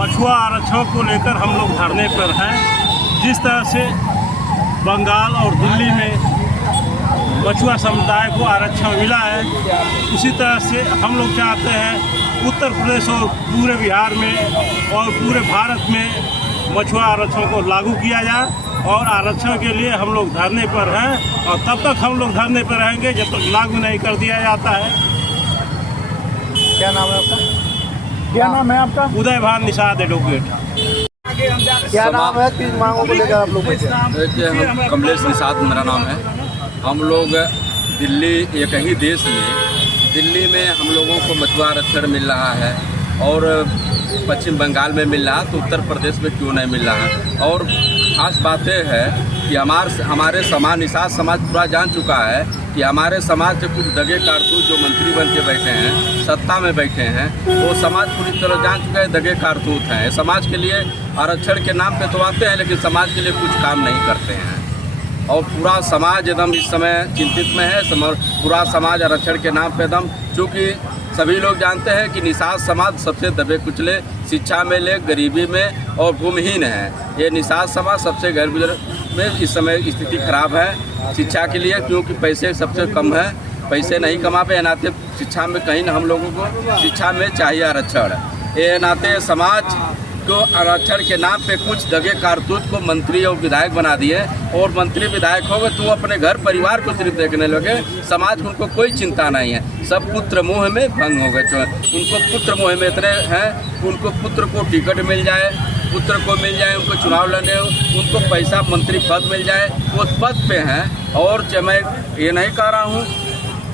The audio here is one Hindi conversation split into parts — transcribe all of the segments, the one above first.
मछुआ आरक्षण को लेकर हम लोग धरने पर हैं। जिस तरह से बंगाल और दिल्ली में मछुआ समुदाय को आरक्षण मिला है, उसी तरह से हम लोग चाहते हैं उत्तर प्रदेश और पूरे बिहार में और पूरे भारत में मछुआ आरक्षण को लागू किया जाए। और आरक्षण के लिए हम लोग धरने पर हैं और तब तक हम लोग धरने पर रहेंगे जब तक लागू नहीं कर दिया जाता है। क्या नाम है आपका? क्या नाम है आपका? उदय भान निषाद एडवोकेट। क्या नाम है? 3 मांगों को लेकर आप लोग देखिए, कमलेश निषाद मेरा नाम है। हम लोग दिल्ली, एक ही देश में दिल्ली में हम लोगों को मछुआ आरक्षण मिल रहा है और पश्चिम बंगाल में मिल रहा है, तो उत्तर प्रदेश में क्यों नहीं मिल रहा है? और खास बात यह है कि हमारे समाज, निषाद समाज पूरा जान चुका है कि हमारे समाज से कुछ दगे कारतूस जो मंत्री बन के बैठे हैं, सत्ता में बैठे हैं, वो समाज पूरी तरह जान चुका है दगे कारतूस हैं। समाज के लिए आरक्षण के नाम पे तो आते हैं, लेकिन समाज के लिए कुछ काम नहीं करते हैं। और पूरा समाज एकदम इस समय चिंतित में है। पूरा समाज आरक्षण के नाम पे एकदम, चूँकि सभी लोग जानते हैं कि निषाद समाज सबसे दबे कुचले, शिक्षा में ले, गरीबी में और भूमिहीन है। ये निषाद समाज सबसे गैर गुजर में इस समय स्थिति खराब है शिक्षा के लिए, क्योंकि पैसे सबसे कम है, पैसे नहीं कमा पे नाते शिक्षा में कहीं ना हम लोगों को शिक्षा में चाहिए आरक्षण। ये नाते समाज को आरक्षण के नाम पे कुछ दगे कारतूस को मंत्री और विधायक बना दिए, और मंत्री विधायक हो गए तो अपने घर परिवार को सिर्फ देखने लगे। समाज को उनको कोई चिंता नहीं है। सब पुत्र मोह में भंग हो गए। उनको पुत्र मोह में इतने हैं, उनको पुत्र को टिकट मिल जाए, पुत्र को मिल जाए, उनको चुनाव लड़ने, उनको पैसा मंत्री पद मिल जाए, वो पद पे हैं। और मैं ये नहीं कह रहा हूँ,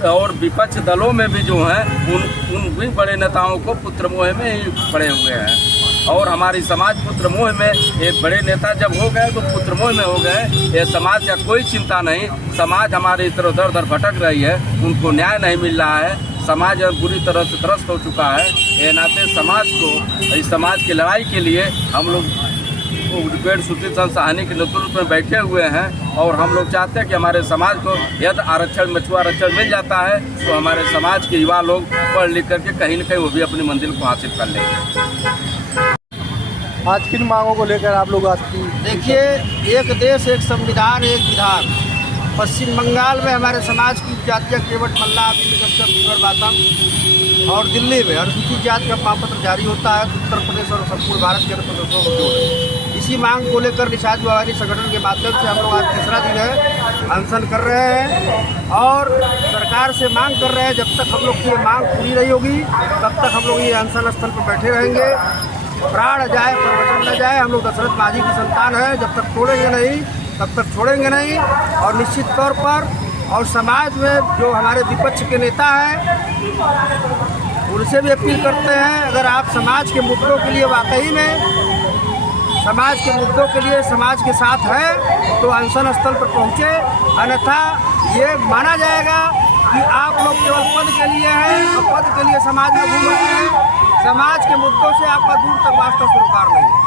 और विपक्ष दलों में भी जो हैं उन भी बड़े नेताओं को पुत्र मोह में ही पड़े हुए हैं। और हमारी समाज पुत्र मोह में, एक बड़े नेता जब हो गए तो पुत्र मोह में हो गए। ये समाज का कोई चिंता नहीं। समाज हमारे इधर उधर भटक रही है, उनको न्याय नहीं मिल रहा है। समाज बुरी तरह से त्रस्त हो चुका है। ये नाते समाज को, इस समाज की लड़ाई के लिए हम लोग एडवोकेट सुशील चंद्र साहनी के नेतृत्व में बैठे हुए हैं। और हम लोग चाहते हैं कि हमारे समाज को यदि आरक्षण, मछुआ आरक्षण मिल जाता है तो हमारे समाज के युवा लोग पढ़ लिख करके कहीं न कहीं वो भी अपनी मंजिल को हासिल कर लेंगे। आज किन मांगों को लेकर आप लोग आज की? देखिए, एक देश, एक संविधान, एक विधान। पश्चिम बंगाल में हमारे समाज की जातियाँ केवट मल्ला, बातम, और दिल्ली में अनुसूचित जाति का प्रमाण जारी होता है। उत्तर प्रदेश और संपूर्ण भारत के अन्य प्रदेशों को जोड़ इसी मांग को लेकर निषाद व्यापारी संगठन के माध्यम से हम लोग आज तीसरा दिन है अनशन कर रहे हैं और सरकार से मांग कर रहे हैं। जब तक हम लोग की ये मांग पूरी नहीं होगी तब तक हम लोग ये अनशन स्थल पर बैठे रहेंगे। प्राण जाए पर वचन न जाए। हम लोग दशरथ माझी की संतान है, जब तक तोड़ेंगे नहीं तब तक छोड़ेंगे नहीं। और निश्चित तौर पर और समाज में जो हमारे विपक्ष के नेता हैं उनसे भी अपील करते हैं, अगर आप समाज के मुद्दों के लिए वाकई में समाज के मुद्दों के लिए समाज के साथ है तो अनशन स्थल पर पहुँचे, अन्यथा ये माना जाएगा कि आप लोग केवल पद के लिए हैं और पद के लिए समाज में घूम रहे हैं। समाज के मुद्दों से आपका दूर तक वास्ता सरोकार नहीं है।